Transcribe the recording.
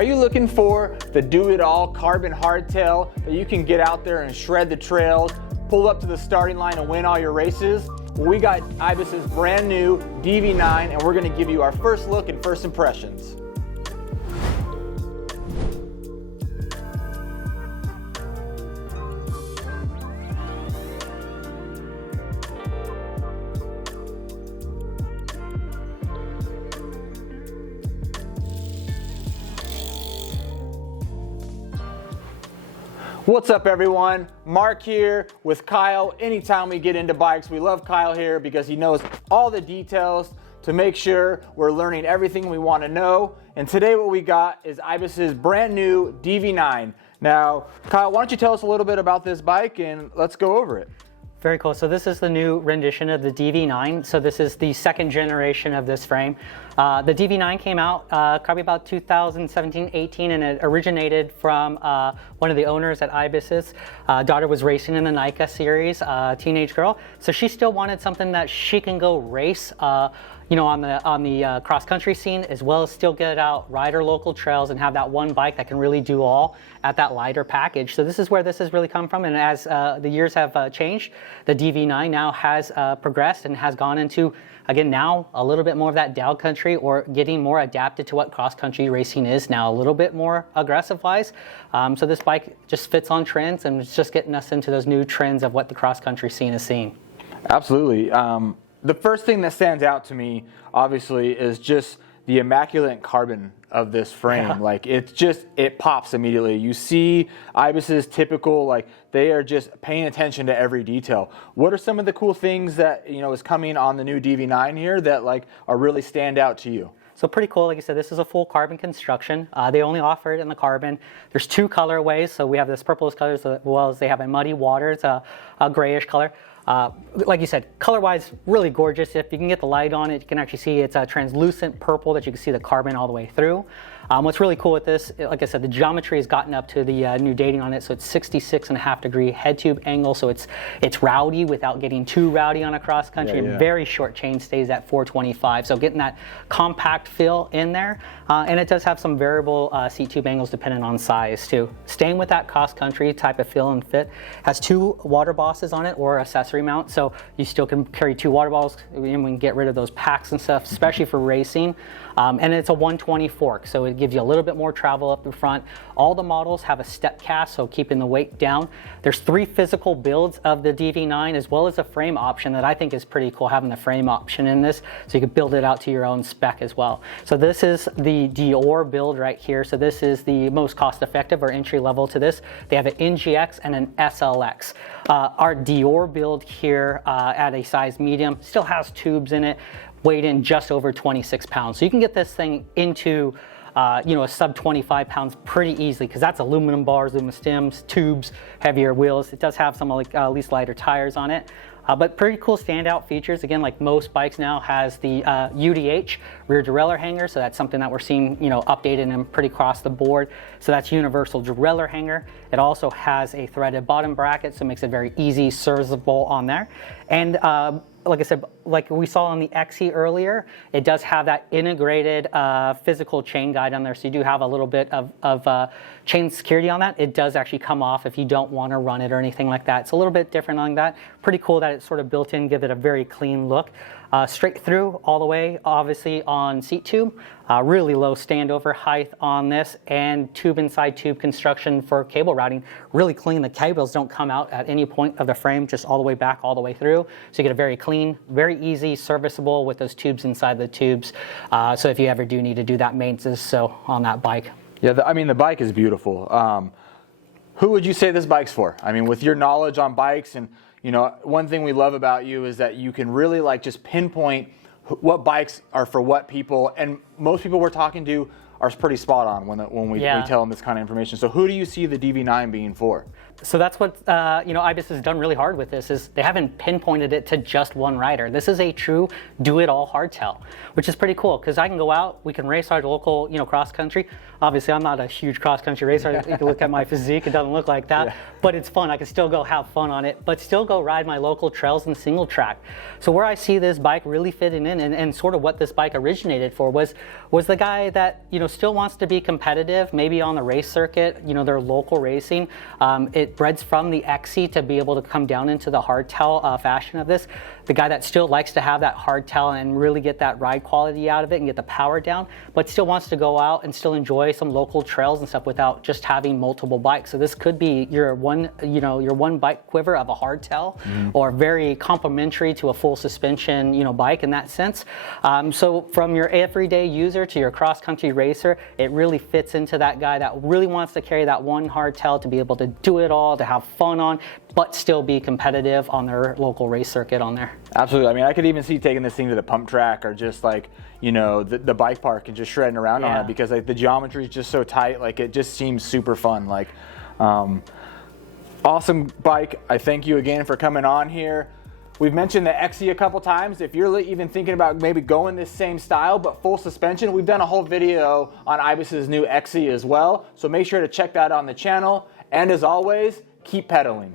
Are you looking for the do-it-all carbon hardtail that you can get out there and shred the trails, pull up to the starting line and win all your races? Well, we got Ibis's brand new DV9 and we're going to give you our first look and first impressions. What's up everyone? Mark here with Kyle. Anytime we get into bikes, we love Kyle here because he knows all the details to make sure we're learning everything we want to know. And today what we got is Ibis's brand new DV9. Now, Kyle, why don't you tell us a little bit about this bike and let's go over it. Very cool. So this is the new rendition of the DV9. So this is the second generation of this frame. The DV9 came out probably about 2017-18, and it originated from one of the owners at Ibis's. Daughter was racing in the NICA series, teenage girl. So she still wanted something that she can go race you know, on the cross-country scene, as well as still get out, ride her local trails, and have that one bike that can really do all at that lighter package. So this is where this has really come from, and as the years have changed, the DV9 now has progressed and has gone into, again, now a little bit more of that down country, or getting more adapted to what cross-country racing is now, a little bit more aggressive-wise. So this bike just fits on trends, and it's just getting us into those new trends of what the cross-country scene is seeing. Absolutely. The first thing that stands out to me, obviously, is just the immaculate carbon of this frame. Yeah. Like, it's just, it pops immediately. You see Ibis's typical, like, they are just paying attention to every detail. What are some of the cool things that, you know, is coming on the new DV9 here that, like, are really stand out to you? So pretty cool. Like I said, this is a full carbon construction. They only offer it in the carbon. There's two colorways. So we have this purplish color as well as they have a muddy water. It's a grayish color. Like you said, color-wise, really gorgeous. If you can get the light on it, you can actually see it's a translucent purple that you can see the carbon all the way through. What's really cool with this, like I said, the geometry has gotten up to the new dating on it, so it's 66.5-degree head tube angle, so it's rowdy without getting too rowdy on a cross country. Yeah, yeah. Very short chain stays at 425, so getting that compact feel in there. And it does have some variable seat tube angles depending on size too. Staying with that cross country type of feel and fit. Has two water bosses on it, or accessory mount, so you still can carry two water bottles, and we can get rid of those packs and stuff, especially for racing. And it's a 120 fork, so it gives you a little bit more travel up the front. All the models have a step cast, so keeping the weight down. There's 3 physical builds of the DV9, as well as a frame option that I think is pretty cool, having the frame option in this, so you can build it out to your own spec as well. So this is the Deore build right here. So this is the most cost-effective or entry level to this. They have an NGX and an SLX. Our Deore build here at a size medium still has tubes in it, weighed in just over 26 pounds. So you can get this thing into you know, a sub 25 pounds pretty easily, because that's aluminum bars, aluminum stems, tubes, heavier wheels. It does have some like at least lighter tires on it. But pretty cool standout features. Again, like most bikes now, has the UDH, rear derailleur hanger. So that's something that we're seeing, you know, updated and pretty across the board. So that's universal derailleur hanger. It also has a threaded bottom bracket, so it makes it very easy serviceable on there. And like I said, like we saw on the XE earlier, it does have that integrated physical chain guide on there. So you do have a little bit of chain security on that. It does actually come off if you don't want to run it or anything like that. It's a little bit different on that. Pretty cool that it's sort of built in, give it a very clean look. Straight through all the way, obviously on seat tube. Really low standover height on this, and tube inside tube construction for cable routing. Really clean. The cables don't come out at any point of the frame, just all the way back, all the way through. So you get a very clean, very easy, serviceable with those tubes inside the tubes. So if you ever do need to do that maintenance, so on that bike. Yeah, I mean, the bike is beautiful. Who would you say this bike's for? I mean, with your knowledge on bikes, and you know, one thing we love about you is that you can really like just pinpoint what bikes are for what people, and most people we're talking to are pretty spot on when we tell them this kind of information. So who do you see the DV9 being for? So that's what you know, Ibis has done really hard with this, is they haven't pinpointed it to just one rider. This is a true do-it-all hardtail, which is pretty cool, because I can go out, we can race our local, you know, cross country. Obviously, I'm not a huge cross country racer. You can look at my physique; it doesn't look like that. Yeah. But it's fun. I can still go have fun on it, but still go ride my local trails and single track. So where I see this bike really fitting in, and sort of what this bike originated for, was was the guy that, you know, still wants to be competitive, maybe on the race circuit, you know, their local racing. It breeds from the XC to be able to come down into the hardtail fashion of this. The guy that still likes to have that hardtail and really get that ride quality out of it and get the power down, but still wants to go out and still enjoy some local trails and stuff without just having multiple bikes. So this could be your one, you know, your one bike quiver of a hardtail, or very complementary to a full suspension, you know, bike in that sense. So from your everyday user to your cross-country racer, it really fits into that guy that really wants to carry that one hardtail to be able to do it all, to have fun on, but still be competitive on their local race circuit on there. Absolutely. I mean, I could even see taking this thing to the pump track, or just like, you know, the bike park and just shredding around on it, because like the geometry is just so tight. Like it just seems super fun. Like, awesome bike. I thank you again for coming on here. We've mentioned the XC a couple times. If you're even thinking about maybe going this same style but full suspension, we've done a whole video on Ibis's new XC as well. So make sure to check that on the channel. And as always, keep pedaling.